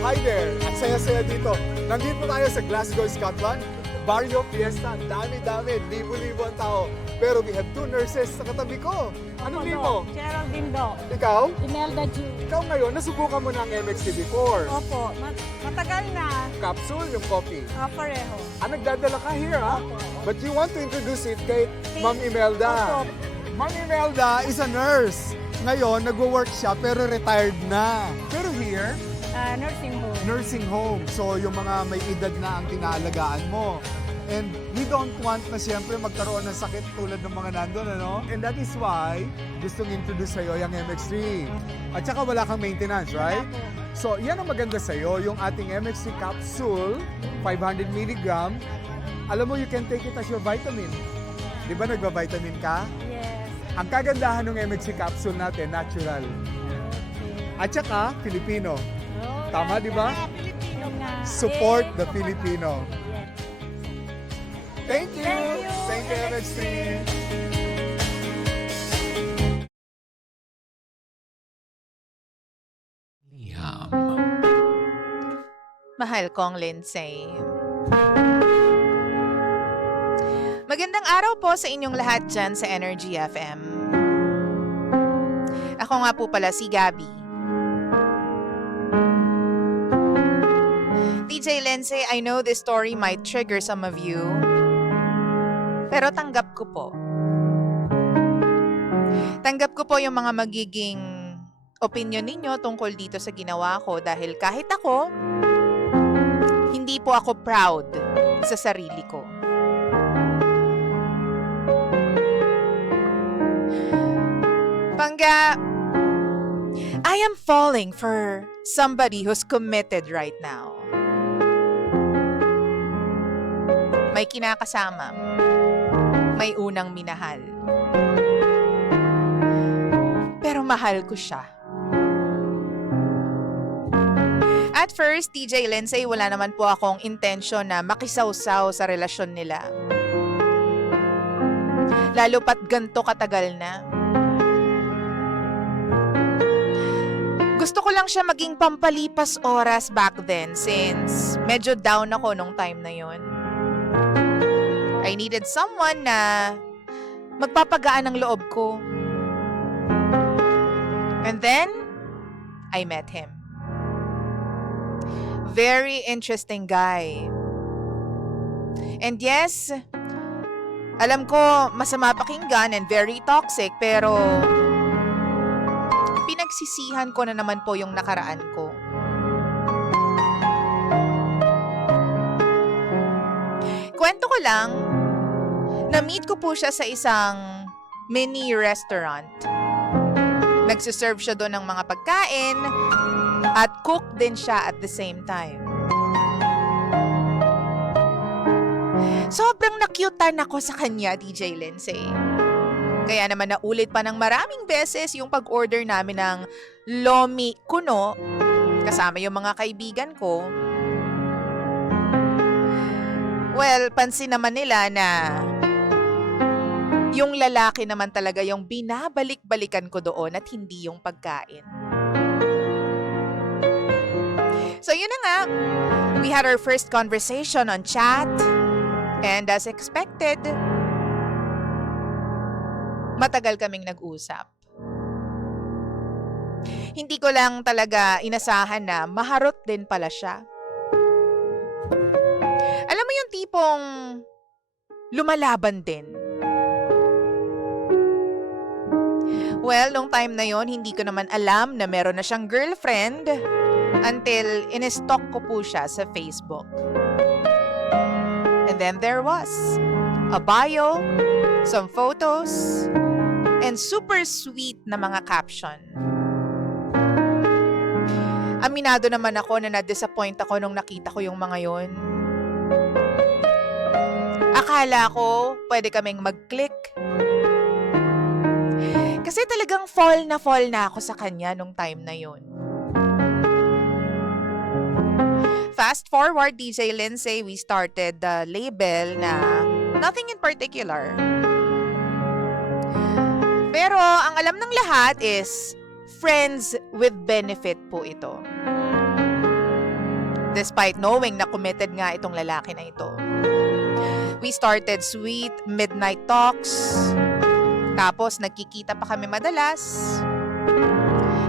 Hi there! At saya-saya dito. Nandito tayo sa Glasgow, Scotland. Barrio Fiesta. Dami-dami. Libo-libo ang tao. Pero we have two nurses sa katabi ko. Anong name mo? Geraldine Do. Ikaw? Imelda Ju. Ikaw ngayon, nasubukan mo na ang MXT before. Opo, matagal na. Capsule, yung coffee. Pareho. Nagdadala ka here, ha? Opo. But you want to introduce it kay Ma'am Imelda. Opo. Ma'am Imelda is a nurse. Ngayon, nagwo-work siya pero retired na. Pero here, Nursing home. nursing home. So, yung mga may edad na ang tinaalagaan mo. And we don't want na siyempre magkaroon ng sakit tulad ng mga nandun, ano? And that is why gustong introduce sa'yo yung MX3. At saka wala kang maintenance, right? So, yan ang maganda sa'yo, yung ating MX3 capsule, 500 mg. Alam mo, you can take it as your vitamin. Di ba nagba-vitamin ka? Yes. Ang kagandahan ng MX3 capsule natin, natural. Okay. At saka, Filipino. Tama, di ba? Filipino nga. Support the Filipino. Yes. Thank you! Thank you, Thank you, MX3! Liham. Mahal kong Lindsay. Magandang araw po sa inyong lahat dyan sa Energy FM. Ako nga po pala si Gabby. DJ Lindsay, I know this story might trigger some of you, pero tanggap ko po. Tanggap ko po yung mga magiging opinion ninyo tungkol dito sa ginawa ko dahil kahit ako, hindi po ako proud sa sarili ko. Pangga, I am falling for somebody who's committed right now. May kinakasama. May unang minahal. Pero mahal ko siya. At first, DJ Lindsay, wala naman po akong intensyon na makisawsaw sa relasyon nila. Lalo pat ganto katagal na. Gusto ko lang siya maging pampalipas oras back then since medyo down ako nung time na yon. I needed someone na magpapagaan ng loob ko. And then, I met him. Very interesting guy. And yes, alam ko masama pakinggan and very toxic pero pinagsisihan ko na naman po yung nakaraan ko. Kwento ko lang, na-meet ko po siya sa isang mini restaurant. Nagsiserve siya doon ng mga pagkain at cook din siya at the same time. Sobrang na-cutean ako sa kanya, DJ Lindsay. Kaya naman naulit pa ng maraming beses yung pag-order namin ng lomi kuno kasama yung mga kaibigan ko. Well, pansin naman nila na yung lalaki naman talaga yung binabalik-balikan ko doon at hindi yung pagkain. So yun na nga, we had our first conversation on chat and as expected, matagal kaming nag-usap. Hindi ko lang talaga inasahan na maharot din pala siya. Alam mo yung tipong lumalaban din. Well, nung time na yon, hindi ko naman alam na meron na siyang girlfriend until in-stalk ko po siya sa Facebook. And then there was a bio, some photos, and super sweet na mga caption. Aminado naman ako na na-disappoint ako nung nakita ko yung mga yon. Akala ko pwede kaming mag-click. Kasi talagang fall na ako sa kanya nung time na yon. Fast forward, DJ Lindsay, we started the label na nothing in particular. Pero ang alam ng lahat is friends with benefit po ito. Despite knowing na committed nga itong lalaki na ito. We started sweet midnight talks. Tapos nagkikita pa kami madalas.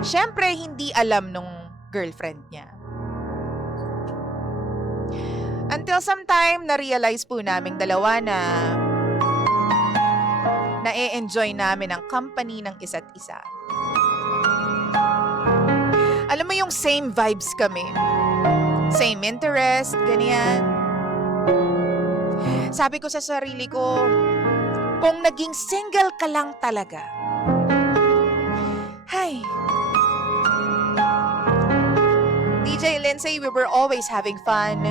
Siyempre, hindi alam nung girlfriend niya. Until sometime, na-realize po naming dalawa na na-e-enjoy namin ang company ng isa't isa. Alam mo yung same vibes kami. Same interest, ganyan. Sabi ko sa sarili ko, kung naging single ka lang talaga, hay. DJ Lindsay, we were always having fun,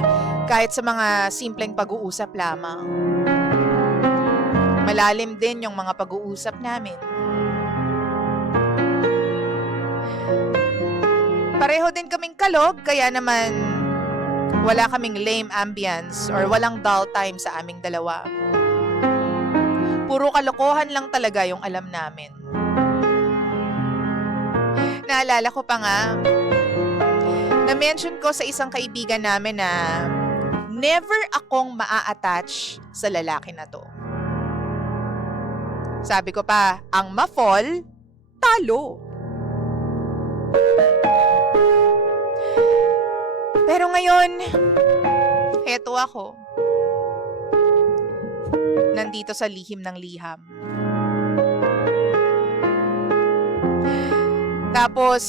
kahit sa mga simpleng pag-uusap lamang. Malalim din yung mga pag-uusap namin. Pareho din kaming kalog, kaya naman wala kaming lame ambience or walang dull time sa aming dalawa. Puro kalokohan lang talaga yung alam namin. Naalala ko pa nga, na-mention ko sa isang kaibigan namin na never akong maa-attach sa lalaki na to. Sabi ko pa, ang ma-fall, talo. Pero ngayon, heto ako. Nandito sa lihim ng liham. Tapos,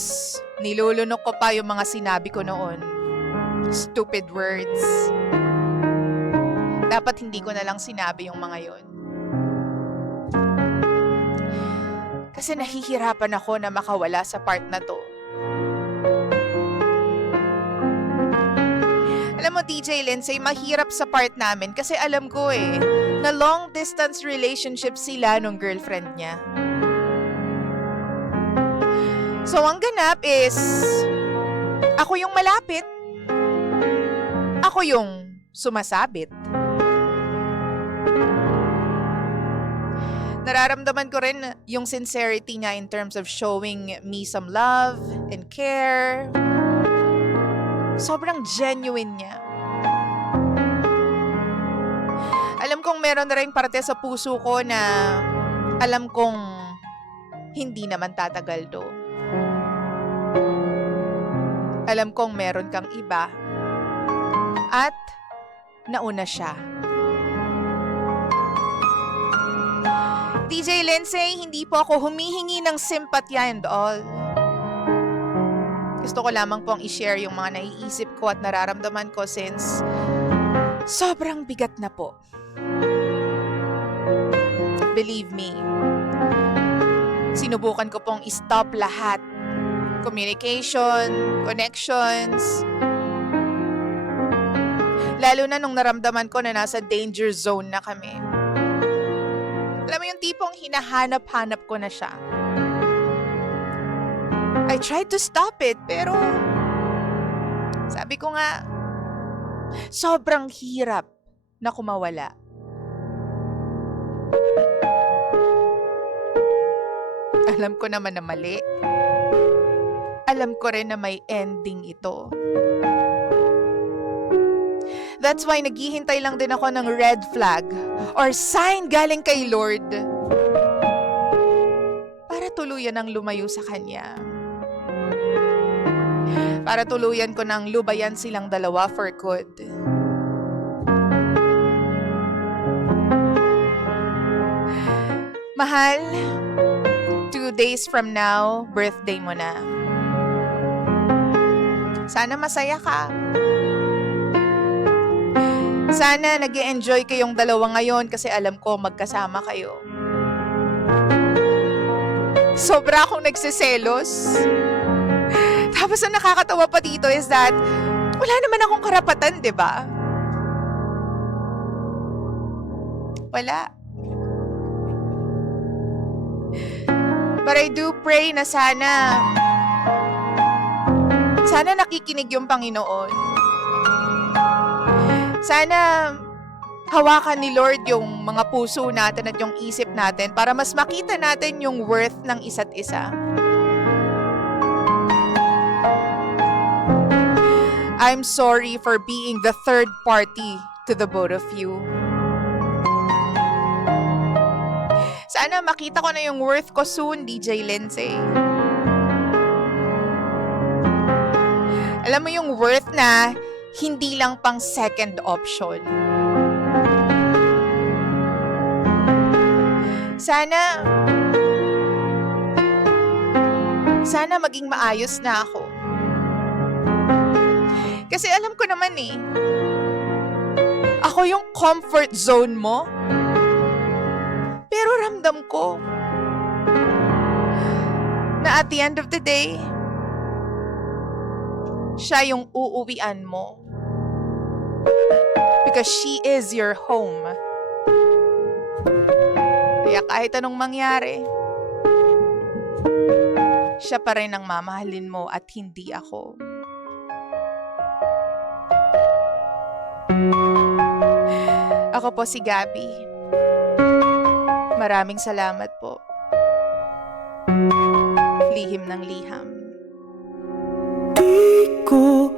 nilulunok ko pa yung mga sinabi ko noon. Stupid words. Dapat hindi ko na lang sinabi yung mga yon. Kasi nahihirapan ako na makawala sa part na to. Alam mo, DJ Lindsay, mahirap sa part namin kasi alam ko na long distance relationship sila nung girlfriend niya. So, ang ganap is, ako yung malapit. Ako yung sumasabit. Nararamdaman ko rin yung sincerity niya in terms of showing me some love and care. Sobrang genuine niya. Alam kong meron na rin parte sa puso ko na alam kong hindi naman tatagal to. Alam kong meron kang iba at nauna siya. DJ Lindsay, hindi po ako humihingi ng sympathy and all. Gusto ko lamang pong i-share yung mga naiisip ko at nararamdaman ko since sobrang bigat na po. Believe me, sinubukan ko pong i-stop lahat. Communication, connections. Lalo na nung naramdaman ko na nasa danger zone na kami. Alam mo yung tipong hinahanap-hanap ko na siya. I tried to stop it, pero sabi ko nga, sobrang hirap na kumawala. Alam ko naman na mali. Alam ko rin na may ending ito. That's why naghihintay lang din ako ng red flag or sign galing kay Lord para tuluyan ang lumayo sa Kanya. Para tuluyan ko ng lubayan silang dalawa for good. Mahal, 2 days from now, birthday mo na. Sana masaya ka. Sana nag-e-enjoy kayong dalawa ngayon kasi alam ko magkasama kayo. Sobra akong nagsiselos. Tapos ang nakakatawa pa dito is that wala naman akong karapatan, di ba? Wala. But I do pray na sana nakikinig yung Panginoon. Sana hawakan ni Lord yung mga puso natin at yung isip natin para mas makita natin yung worth ng isa't isa. I'm sorry for being the third party to the both of you. Sana makita ko na yung worth ko soon, DJ Lindsay. Alam mo yung worth na hindi lang pang second option. Sana maging maayos na ako. Kasi alam ko naman ako yung comfort zone mo. Pero ramdam ko na at the end of the day, siya yung uuwian mo. Because she is your home. Kaya kahit anong mangyari, siya pa rin ang mamahalin mo at hindi ako. Ako po si Gabby. Maraming salamat po. Lihim ng liham. Di ko